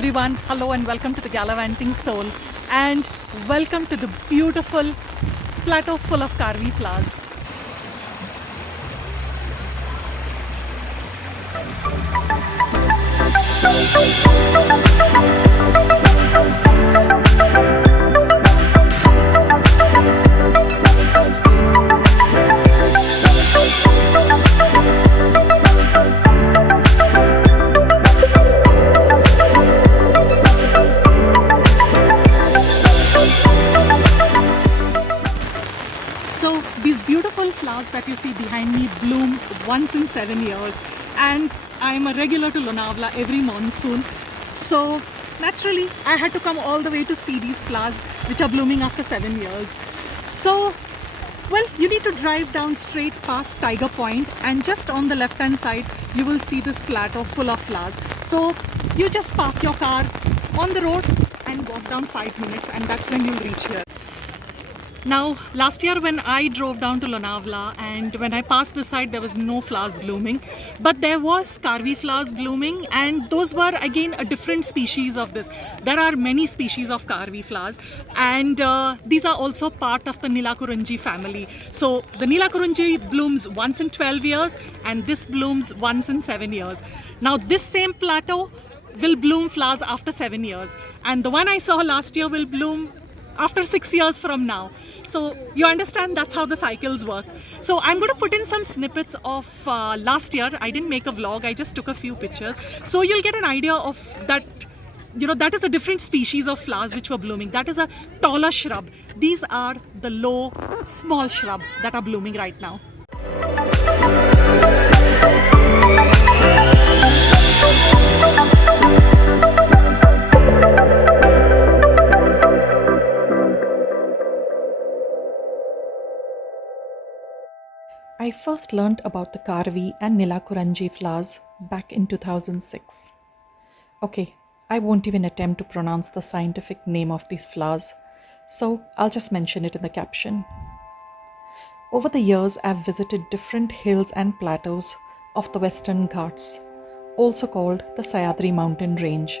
everyone, hello and welcome to the Gallivanting Soul, and welcome to the beautiful plateau full of Karvi flowers. So these beautiful flowers that you see behind me bloom once in 7 years, and I'm a regular to Lonavala every monsoon. So naturally I had to come all the way to see these flowers which are blooming after 7 years. So well, you need to drive down straight past Tiger Point, and just on the left hand side you will see this plateau full of flowers. So you just park your car on the road and walk down 5 minutes, and that's when you'll reach here. Now, last year when I drove down to Lonavala and when I passed this side, there was no flowers blooming, but there was Karvi flowers blooming, and those were again a different species of this. There are many species of Karvi flowers, and these are also part of the Nilakurunji family. So the Nilakurunji blooms once in 12 years and this blooms once in 7 years. Now this same plateau will bloom flowers after 7 years, and the one I saw last year will bloom after 6 years from now. So you understand that's how the cycles work. So I'm going to put in some snippets of last year. I didn't make a vlog, I just took a few pictures. So you'll get an idea of that. You know, that is a different species of flowers which were blooming. That is a taller shrub. These are the low, small shrubs that are blooming right now. I first learnt about the Karvi and Nilakuranji flowers back in 2006. Okay, I won't even attempt to pronounce the scientific name of these flowers, so I'll just mention it in the caption. Over the years, I've visited different hills and plateaus of the Western Ghats, also called the Sahyadri mountain range,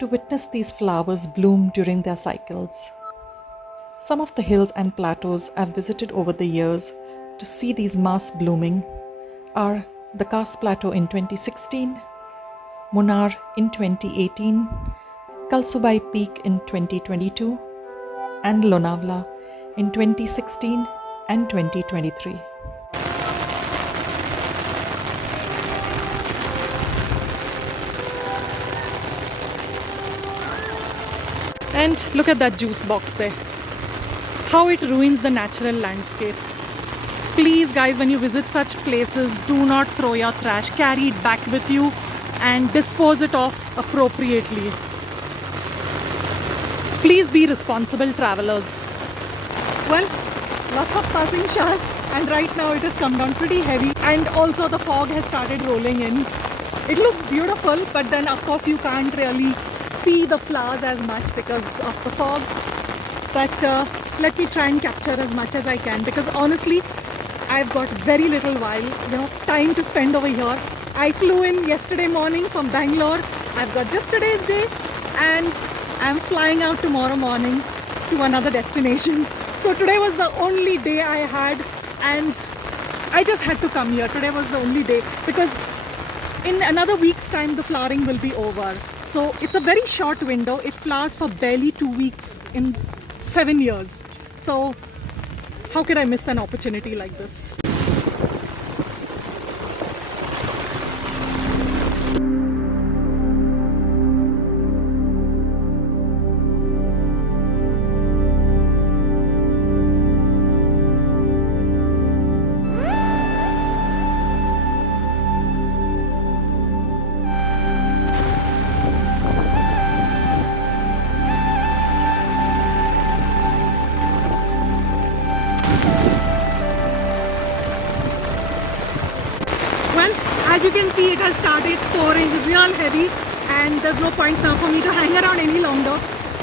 to witness these flowers bloom during their cycles. Some of the hills and plateaus I've visited over the years to see these mass blooming are the Khas Plateau in 2016, Munnar in 2018, Kalsubai Peak in 2022, and Lonavala in 2016 and 2023. And look at that juice box there. How it ruins the natural landscape. Please guys, when you visit such places, do not throw your trash. Carry it back with you and dispose it off appropriately. Please be responsible travelers. Well, lots of passing showers, and right now it has come down pretty heavy, and also the fog has started rolling in. It looks beautiful, but then of course you can't really see the flowers as much because of the fog. But let me try and capture as much as I can, because honestly I've got very little time to spend over here. I flew in yesterday morning from Bangalore. I've got just today's day, and I'm flying out tomorrow morning to another destination. So today was the only day I had, and I just had to come here. Today was the only day, because in another week's time the flowering will be over. So it's a very short window. It flowers for barely 2 weeks in 7 years. So how could I miss an opportunity like this? As you can see, it has started pouring real heavy, and there's no point now for me to hang around any longer.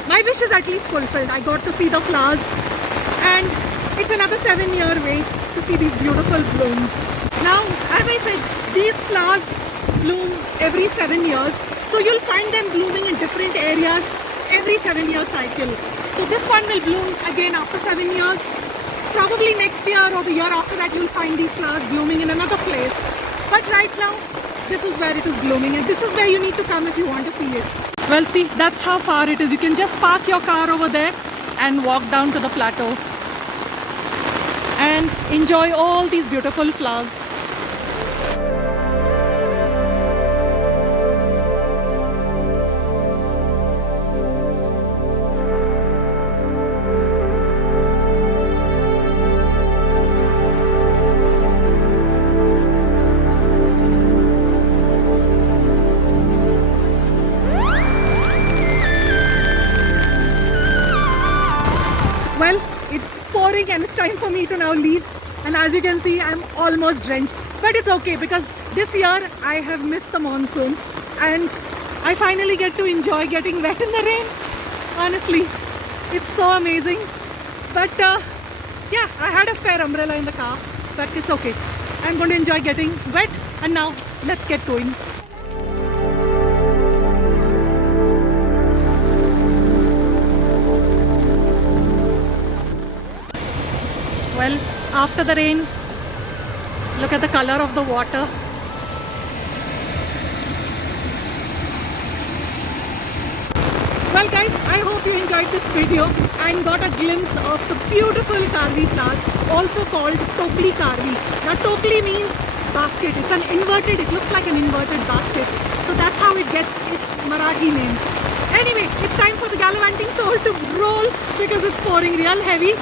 My wish is at least fulfilled. I got to see the flowers, and it's another 7-year wait to see these beautiful blooms. Now, as I said, these flowers bloom every 7 years. So you'll find them blooming in different areas every 7-year cycle. So this one will bloom again after 7 years. Probably next year or the year after that, you'll find these flowers blooming in another place. But right now, this is where it is blooming, and this is where you need to come if you want to see it. Well, see, that's how far it is. You can just park your car over there and walk down to the plateau and enjoy all these beautiful flowers. Well, it's pouring and it's time for me to now leave, and as you can see, I'm almost drenched, but it's okay because this year I have missed the monsoon and I finally get to enjoy getting wet in the rain. Honestly, it's so amazing. But yeah, I had a spare umbrella in the car, but it's okay. I'm going to enjoy getting wet, and now let's get going. Well, after the rain, look at the color of the water. Well guys, I hope you enjoyed this video and got a glimpse of the beautiful Karvi flowers, also called Tokli Karvi. Now Tokli means basket. It's an inverted, it looks like an inverted basket. So that's how it gets its Marathi name. Anyway, it's time for the gallivanting soul to roll because it's pouring real heavy.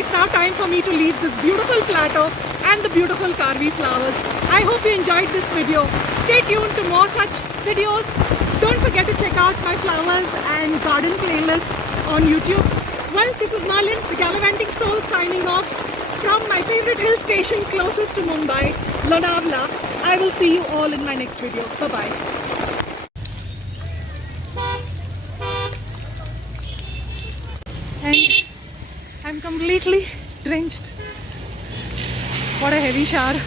It's now time for me to leave this beautiful plateau and the beautiful Karvi flowers. I hope you enjoyed this video. Stay tuned to more such videos. Don't forget to check out my flowers and garden playlist on YouTube. Well, this is Malin, the gallivanting soul, signing off from my favorite hill station closest to Mumbai, Lonavala. I will see you all in my next video. Bye-bye. And I'm completely drenched. What a heavy shower.